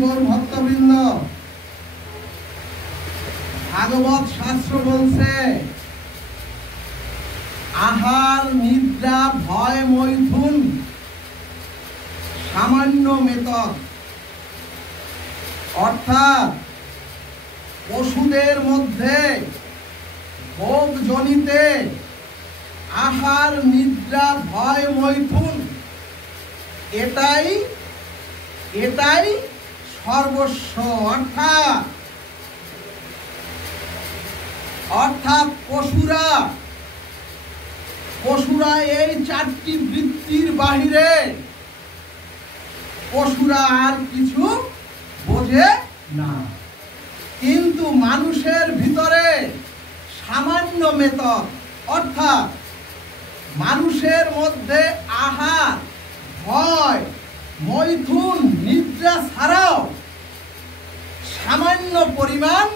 গৌর ভক্তবৃন্দ, ভাগবত শাস্ত্র বলছে আহার নিদ্রা ভয় মৈথুন সামান্য মেতদ, অর্থাৎ পশুদের মধ্যে ভোগ জনিতে আহার নিদ্রা ভয় মৈথুন এটাই সর্বস্ব। অর্থাৎ পশুরা এই চারটি বৃত্তির বাহিরে পশুরা আর কিছু বোঝে না। কিন্তু মানুষের ভিতরে সামান্য মেতদ, অর্থাৎ মানুষের মধ্যে আহার ভয় মৈথুন নিদ্রা ছাড়াও সামান্য পরিমাণ,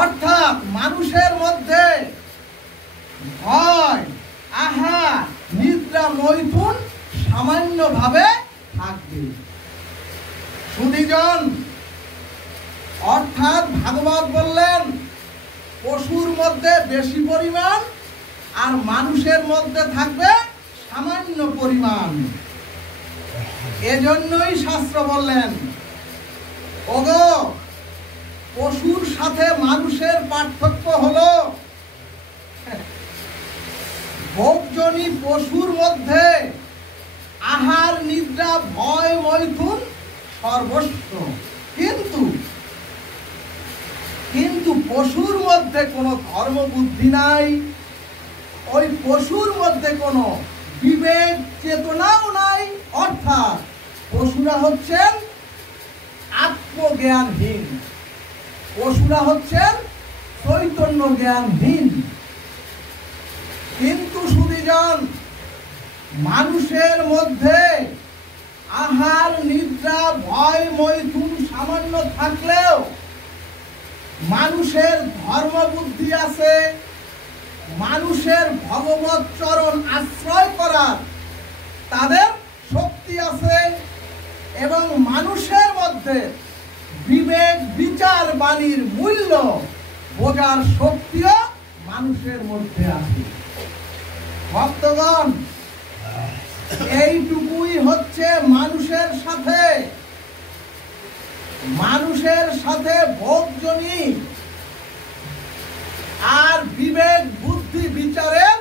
অর্থাৎ মানুষের মধ্যে ভয় আহার নিদ্রা মৈথুন সামান্যভাবে থাকবে। সুধীজন, অর্থাৎ ভাগবত বললেন পশুর মধ্যে বেশি পরিমাণ আর মানুষের মধ্যে থাকবে সামান্য পরিমাণ। এজন্যই শাস্ত্র বললেন ওগো, পশুর সাথে মানুষের পার্থক্য হলো ভোগজনী পশুর মধ্যে আহার নিদ্রা ভয় মৈথুন সর্বস্ব, কিন্তু পশুর মধ্যে কোনো ধর্ম বুদ্ধি নাই, ওই পশুর মধ্যে কোনো বিবেক চেতনাও নাই। অর্থাৎ পশুরা হচ্ছেন আত্মজ্ঞানহীন, পশুরা হচ্ছেন চৈতন্য জ্ঞানহীন। কিন্তু সুধীজন, মানুষের মধ্যে আহার নিদ্রা ভয় মৈথুন সামান্য থাকলেও মানুষের ধর্ম বুদ্ধি আছে, মানুষের ভগবত চরণ আশ্রয় করার তাদের শক্তি আছে, এবং মানুষের মধ্যে বিবেক বিচার বাণীর মূল্য বোঝার শক্তিও মানুষের মধ্যে আছে। ভক্তগণ, এইটুকুই হচ্ছে মানুষের সাথে ভোগজনী আর বিবেক বুদ্ধি বিচারের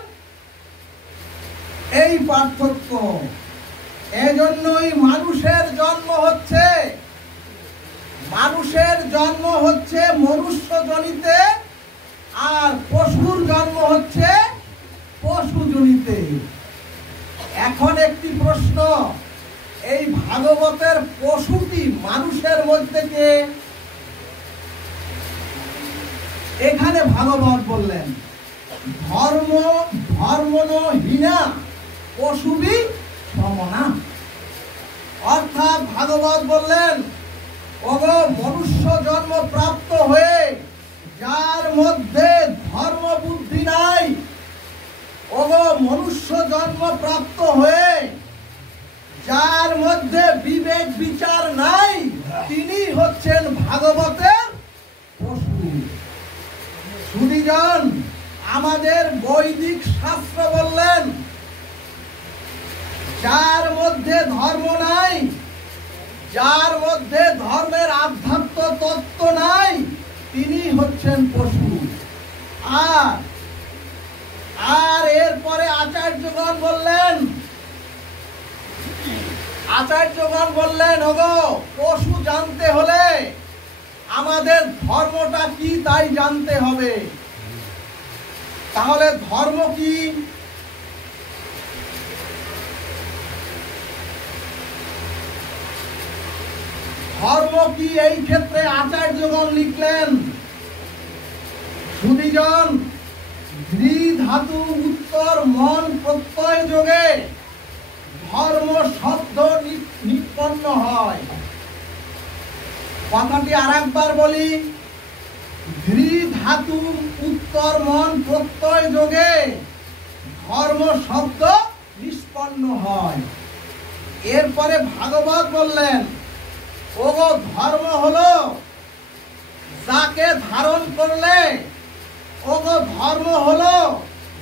এই পার্থক্য। এজন্যই মানুষের জন্ম হচ্ছে মনুষ্য জনিতে, আর পশুর জন্ম হচ্ছে পশু জনিতে। এখন একটি প্রশ্ন, এই ভাগবতের পশুটি মানুষের মধ্যে কে? এখানে ভাগবত বললেন ধর্মহীনা পশুবি সমনা। অর্থাৎ ভাগবত বললেন ওগো, মনুষ্য জন্ম প্রাপ্ত হয়ে যার মধ্যে ধর্ম বুদ্ধি নাই, ওগো মনুষ্য জন্ম প্রাপ্ত হয়ে যার মধ্যে বিবেক বিচার নাই, তিনি হচ্ছেন ভাগবতের পশু। সুধীজন, আমাদের বৈদিক শাস্ত্র বললেন যার মধ্যে ধর্ম নাই, যার মধ্যে ধর্মের আধ্যাত্ম তত্ত্ব নাই, তিনি হচ্ছেন পশু। আর এরপরে আচার্যগণ বললেন ওগো, পশু জানতে হলে আমাদের ধর্মটা কি তাই জানতে হবে। তাহলে ধর্ম কি? এই ক্ষেত্রে আচার্যগণ লিখলেন সুধীজন, ধৃ ধাতু উত্তর মন প্রত্যয় যোগে ধর্ম শব্দ নিষ্পন্ন হয়। কথাটি আরেকবার বলি, ধৃ ধাতু উত্তর মন প্রত্যয় যোগে ধর্ম শব্দ নিষ্পন্ন হয়। এরপরে ভাগবত বললেন ওগো ধর্ম হলো যাকে ধারণ করলে, ওগো ধর্ম হলো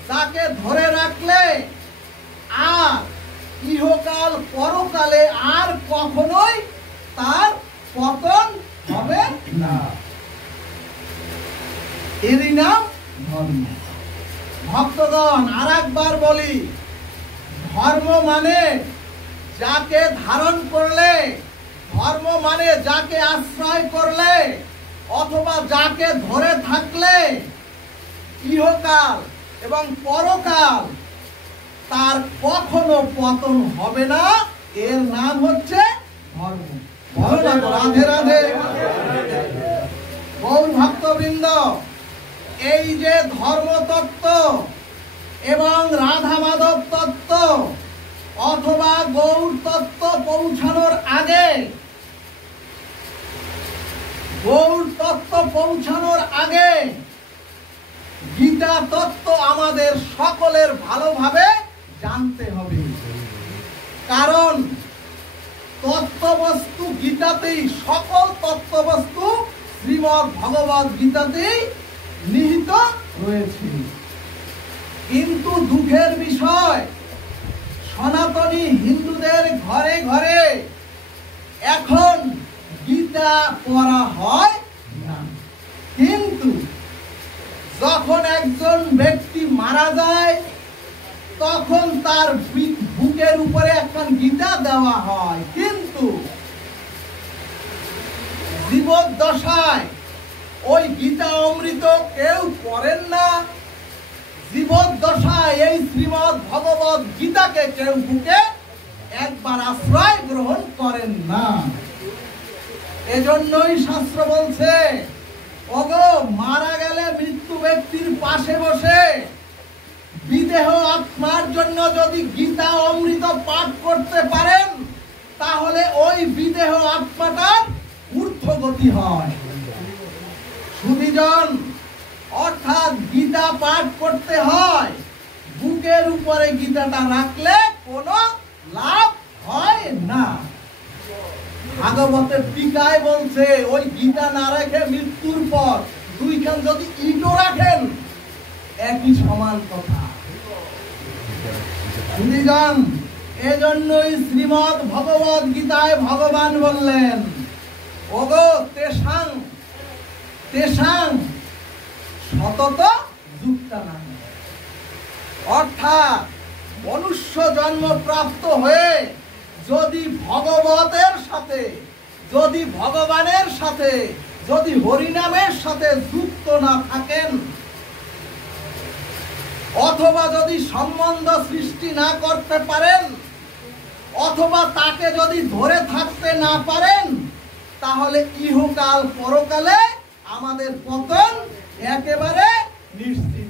যাকে ধরে রাখলে আর ইহকাল পরকালে আর কখনোই তার পতন হবে না। এরই নাম ধর্ম। ভক্তগণ, আর একবার বলি, ধর্ম মানে যাকে ধারণ করলে, ধর্ম মানে যাকে আশ্রয় করলে অথবা যাকে ধরে থাকলে ইহকাল এবং পরকাল তার কখনো পতন হবে না। এর নাম হচ্ছে ধর্ম। রাধে রাধে। গৌর ভক্তবৃন্দ, এই যে ধর্মতত্ত্ব এবং রাধা মাধব তত্ত্ব অথবা গৌর তত্ত্ব পৌঁছানোর আগে, গৌর তত্ত্ব পৌঁছানোর আগে গীতা তত্ত্ব আমাদের সকলের ভালোভাবে জানতে হবে। কারণ তত্ত্ববস্তু গীতাতেই, সকল তত্ত্ববস্তু শ্রীমদ্ ভগবদ গীতাতেই নিহিত রয়েছে। কিন্তু দুঃখের বিষয়, সনাতনী হিন্দুদের ঘরে ঘরে এখন গীতা পড়া হয় না। কিন্তু যখন একজন ব্যক্তি মারা যায় তখন তার বুকের উপরে একখান গীতা দেওয়া হয়। কিন্তু জীবদ্দশায় ওই গীতা অমৃত কেউ পড়েন না। জীবদ্দশায় এই শ্রীমদ্ ভগবদ গীতাকে কেউ বুকে একবার আশ্রয় গ্রহণ করেন না। এজন্যই শাস্ত্র বলছে, ওগো মারা গেলে মৃত্যু ব্যক্তির পাশে বসে বিদেহ আত্মার জন্য যদি গীতা অমৃত পাঠ করতে পারেন তাহলে ওই বিদেহ আত্মাটার ঊর্ধ্বগতি হয়। সুধীজন, অর্থাৎ গীতা পাঠ করতে হয়, বুকের উপরে গীতাটা রাখলে কোনো লাভ হয় না। ভাগবতের টিকায় বলছে, ওই গীতা না রেখে মৃত্যুর পর দুইখান যদি ইটও রাখেন একই সমান কথা। সুধীজন, এজন্যই শ্রীমদ্ ভগবদ গীতায় ভগবান বললেন, ওগো তেষাং তেষাং সতত যুক্তানাং। অর্থাৎ মনুষ্য জন্ম প্রাপ্ত হয়ে যদি ভগবতের সাথে, যদি ভগবানের সাথে, যদি হরিনামের সাথে যুক্ত না থাকেন অথবা যদি সম্বন্ধ সৃষ্টি না করতে পারেন অথবা তাকে যদি ধরে থাকতে না পারেন তাহলে ইহকাল পরকালে আমাদের পতন একেবারে নিশ্চিত।